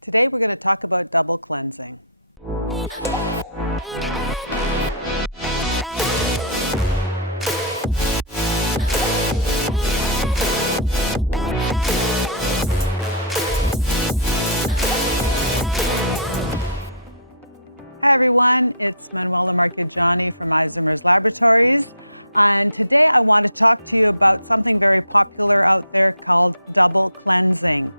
Today we're going to talk about double cleansing. Hi everyone, it's Manuela Marcheggiani from Isomers Laboratories, and today I want to talk to you about something very popular out there called double cleansing.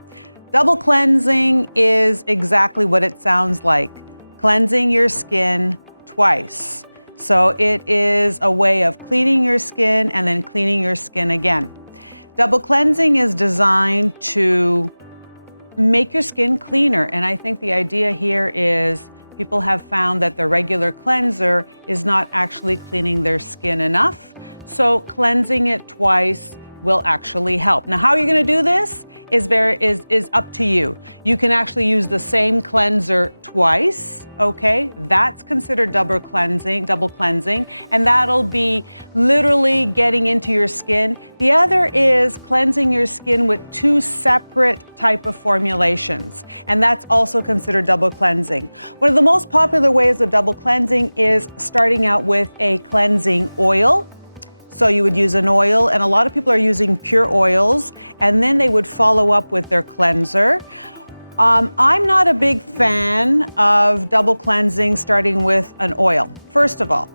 Double cleansing is exactly what it sounds like, cleansing your skin twice. So it is a way of cleaning your skin and then cleaning your skin again. Double cleansing is designed to make your skin cleaner, and I think the idea here is people have found that the regular cleanser is not actually cleaning their skin enough, so cleansing it twice will actually help. Now, how you're going to do this is up to you. You can actually use the same cleanser twice, okay? That's considered double cleansing, and that'll be literally getting into your skin. The other is cleansing your skin with two separate type of formulations, and that's also considered double cleansing. One of the most popular ways of double cleansing is starting out with a cleansing oil. So you would use an oil, and a lot of people are using pure oils, and then they would follow up with their cleanser. I'm not a big fan of double cleansing starting with an oil. First of all,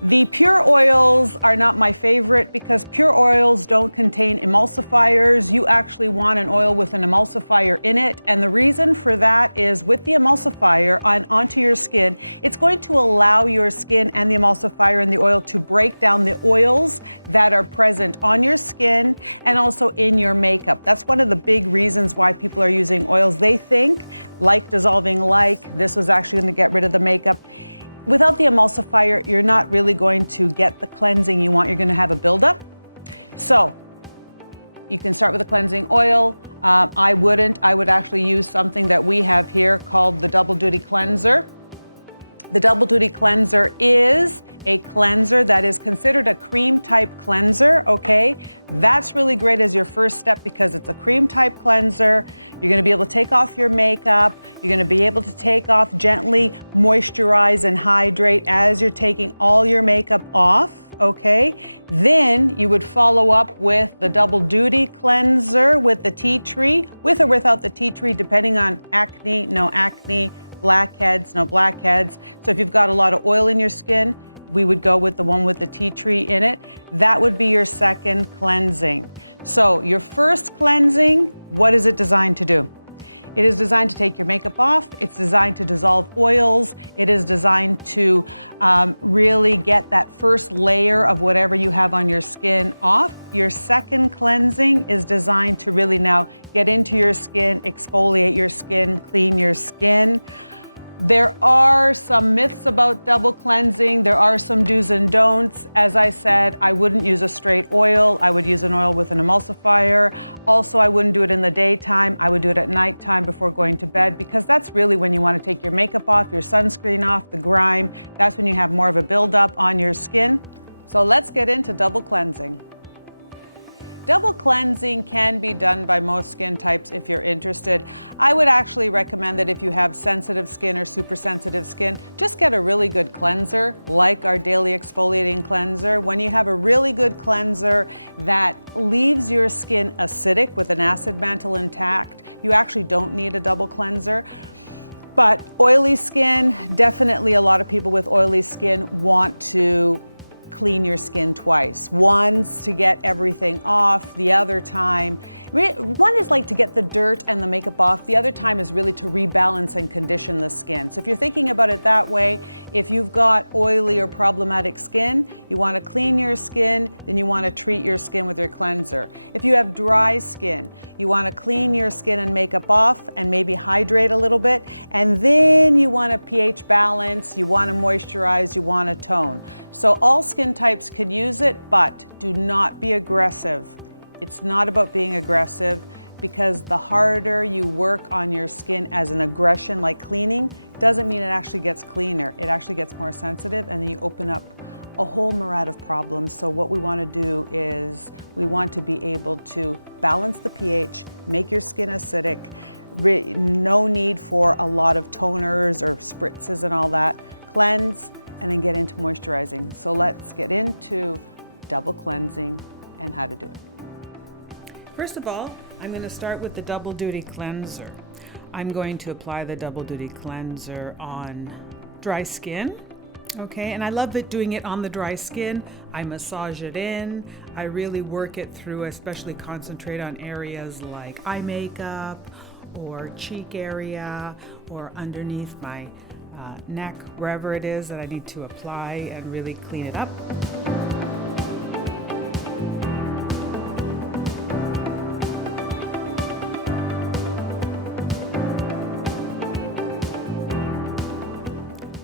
the pure oils are not my favorite because pure oils don't contain emulsifiers. You actually want an oil with an emulsifier in it, and the reason for that is with the emulsifier onto your skin, it's going to allow your skin and the emulsifier and the oil to break down the oils that are present on your skin and also in your makeup. That's one of the big reasons why people are using oils. They think, like dissolving like, this was actually going to get rid of the makeup. Without the emulsifier, you're not really going to get the cleansing you want. You're going to have a buildup. So you can start with a cleansing oil. I would actually use something that we have here called the Double Duty Cleanser. The Double Duty Cleanser is a cleanser that is considered a cream type cleanser, okay? That's really great as your first step because it's a cream type cleanser. You're gonna be able to take off your makeup. You're gonna be able to take off, gently moisturize and hydrate as you're taking all your makeup off, okay? Then you would follow up with the Double Duty Cleanser with the tea tree, with or without the tea tree, depending on acne, no acne, blackheads, no blackheads. So if you've got a lot of oil in your skin, we would go with the one with the tea tree in it. That would be your second cleansing. So your first cleansing, what is it designed to do? It is designed to take your makeup off. It's designed to dissolve oils. It is designed to really get that first layer of whatever you have on your skin off. Your second cleansing is designed to really now get into your skin, exfoliate your skin, clean your skin. There are some myths about double cleansing. There are some do's and don'ts. As I said, I wouldn't use a straight oil. I would use an oil with an emulsifier. Also, I wouldn't do it in the daytime. I would do it at nighttime before going to bed because that's really when you want to take your makeup off, your sunscreen off, the grime. That's when you have more of a buildup on your skin. So let's get into double cleansing. Double cleansing can be done by most skin types if you're interested. I would actually recommend that if you have sensitive skin or super sensitive skin, just get a really good cleanser like our daily exfoliating cleanser. When you have a really good cleanser that leaves your skin acidic with an acid mantle intact, you actually don't need a double cleanser. But oily skin, definitely a lot of people with oily skin want to clean your skin twice. Once to get everything off, the other time, one is like to get the dirt and the makeup off, the other time is really to rebalance and condition the skin. So if you're thinking about it that way, if you've got oily or problematic skin, you want to clean your skin, then you want to treat your skin with your cleanser. If you have dry skin, you want to clean your skin and makeup off and maybe hydrate a little bit, and then you want a pH balance, you want to moisturize, you want to tone. So all skin types can use it, but do not be aggressive. It's not about being aggressive because the harder you work on your skin as an aggression, like cleaning, doesn't mean it actually gets cleaner. It actually gets more sensitive, and then you open up a whole myriad of problems. So what we want to do is we want to be able to balance the pH, make your skin acidic, No need for a lot of toners or spritzes and all that. Cleanse and then get into moisturizing. So let's get into double cleansing and how to do it. First of all, I'm going to start with the double duty cleanser. I'm going to apply the double duty cleanser on dry skin. Okay, and I love doing it on the dry skin. I massage it in. I really work it through, especially concentrate on areas like eye makeup or cheek area or underneath my neck, wherever it is that I need to apply and really clean it up.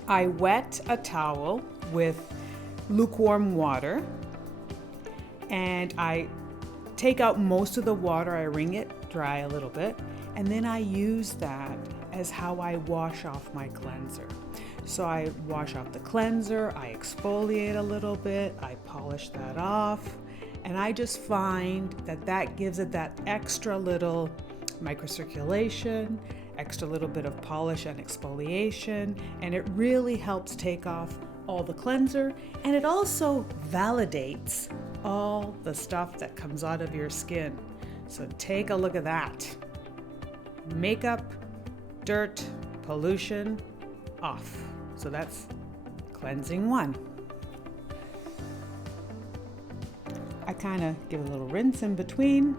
I wet a towel with lukewarm water and I take out most of the water. I wring it dry a little bit, and then I use that as how I wash off my cleanser. So I wash out the cleanser, I exfoliate a little bit, I polish that off, and I just find that that gives it that extra little microcirculation, extra little bit of polish and exfoliation, and it really helps take off all the cleanser, and it also validates all the stuff that comes out of your skin. So take a look at that. Makeup, dirt, pollution, off. So that's cleansing one. I kind of give a little rinse in between.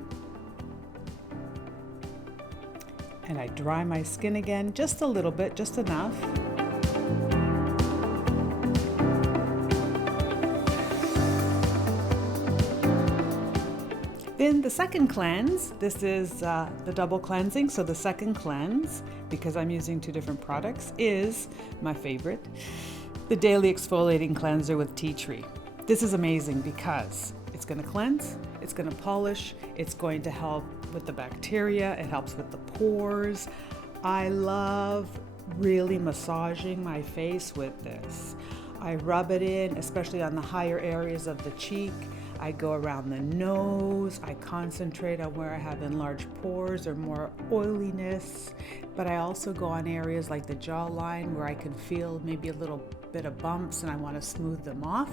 And I dry my skin again, just a little bit, just enough. Then the second cleanse, this is the double cleansing. So the second cleanse, because I'm using two different products, is my favorite, the Daily Exfoliating Cleanser with Tea Tree. This is amazing because it's going to cleanse, it's going to polish, it's going to help with the bacteria, it helps with the pores. I love really massaging my face with this. I rub it in, especially on the higher areas of the cheek. I go around the nose, I concentrate on where I have enlarged pores or more oiliness, but I also go on areas like the jawline where I can feel maybe a little bit of bumps and I want to smooth them off.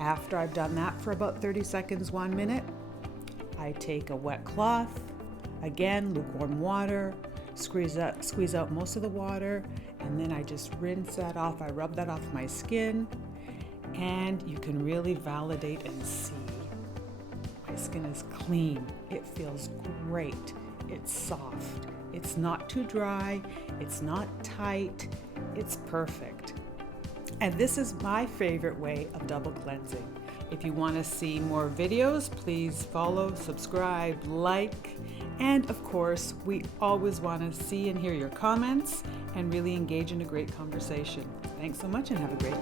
After I've done that for about 30 seconds, 1 minute, I take a wet cloth, again, lukewarm water, squeeze out most of the water, and then I just rinse that off. I rub that off my skin, and you can really validate and see. My skin is clean, it feels great, it's soft, it's not too dry, it's not tight, it's perfect. And this is my favorite way of double cleansing. If you want to see more videos, please follow, subscribe, like, and of course, we always want to see and hear your comments and really engage in a great conversation. Thanks so much and have a great day.